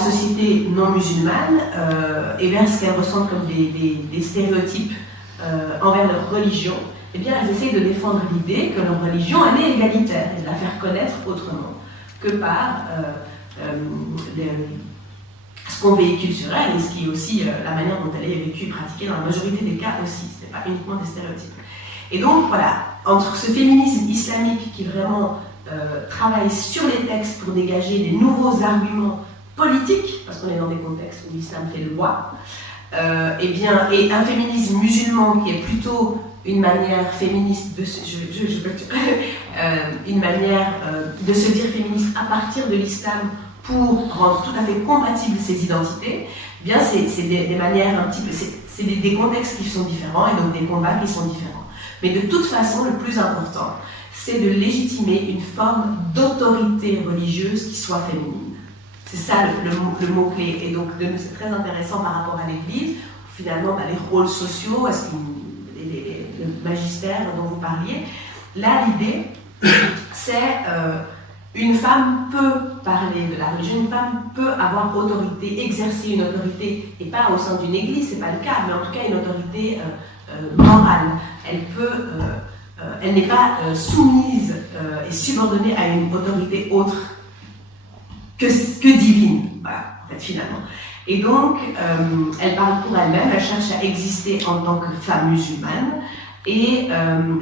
société non musulmane et vers ce qu'elles ressentent comme des stéréotypes envers leur religion, eh bien, elles essayent de défendre l'idée que leur religion, elle est égalitaire et de la faire connaître autrement que par ce qu'on véhicule sur elle et ce qui est aussi la manière dont elle est vécue et pratiquée dans la majorité des cas aussi. Ce n'est pas uniquement des stéréotypes. Et donc, voilà, entre ce féminisme islamique qui vraiment travaille sur les textes pour dégager des nouveaux arguments politiques, parce qu'on est dans des contextes où l'islam fait loi, et un féminisme musulman qui est plutôt une manière féministe de une manière de se dire féministe à partir de l'islam pour rendre tout à fait compatibles ces identités, eh bien c'est des manières un petit peu, c'est des contextes qui sont différents et donc des combats qui sont différents. Mais de toute façon, le plus important, c'est de légitimer une forme d'autorité religieuse qui soit féminine. C'est ça le mot-clé. Et donc, c'est très intéressant par rapport à l'Église, où finalement, les rôles sociaux, le magistère dont vous parliez, là, l'idée, c'est une femme peut parler de la religion, une femme peut avoir autorité, exercer une autorité, et pas au sein d'une Église, c'est pas le cas, mais en tout cas une autorité morale. Elle n'est pas soumise et subordonnée à une autorité autre que divine, voilà, en fait, finalement. Et donc, elle parle pour elle-même, elle cherche à exister en tant que femme musulmane, et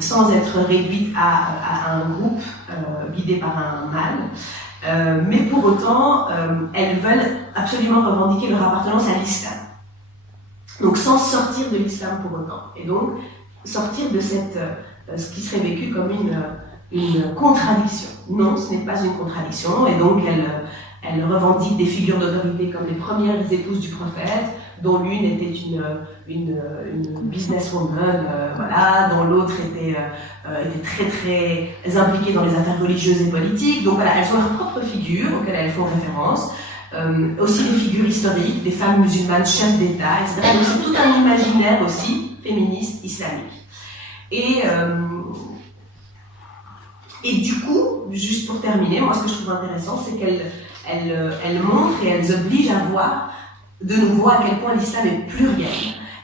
sans être réduite à un groupe guidé par un mâle. Mais pour autant, elles veulent absolument revendiquer leur appartenance à l'islam. Donc sans sortir de l'islam pour autant. Et donc, sortir de ce qui serait vécu comme une contradiction. Non, ce n'est pas une contradiction, et donc elle revendique des figures d'autorité comme les premières épouses du prophète, dont l'une était une businesswoman, voilà, dont l'autre était très très impliquée dans les affaires religieuses et politiques. Donc voilà, elles ont leurs propres figures auxquelles elles font référence. Aussi des figures historiques, des femmes musulmanes, chefs d'État, etc. Donc c'est tout un imaginaire aussi féministe islamique. Et du coup, juste pour terminer, moi ce que je trouve intéressant, c'est qu'elles montrent et elles obligent à voir de nouveau à quel point l'islam est pluriel.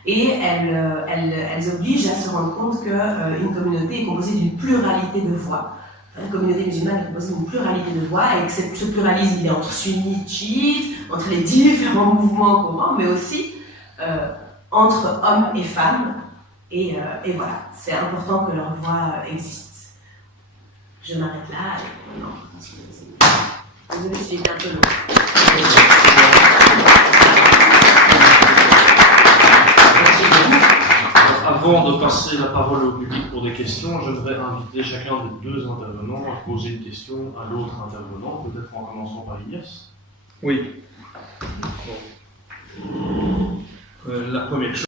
Et elles obligent à se rendre compte qu'une communauté est composée d'une pluralité de voix. Une communauté musulmane est composée d'une pluralité de voix, et que ce pluralisme il est entre sunnites, chiites, entre les différents mouvements courants, mais aussi entre hommes et femmes. Et voilà, c'est important que leur voix existe. Je m'arrête là. Désolée si j'étais un peu long. Avant de passer la parole au public pour des questions, j'aimerais inviter chacun des deux intervenants à poser une question à l'autre intervenant, peut-être en commençant par Ilyes. Oui. Bon. La première chose.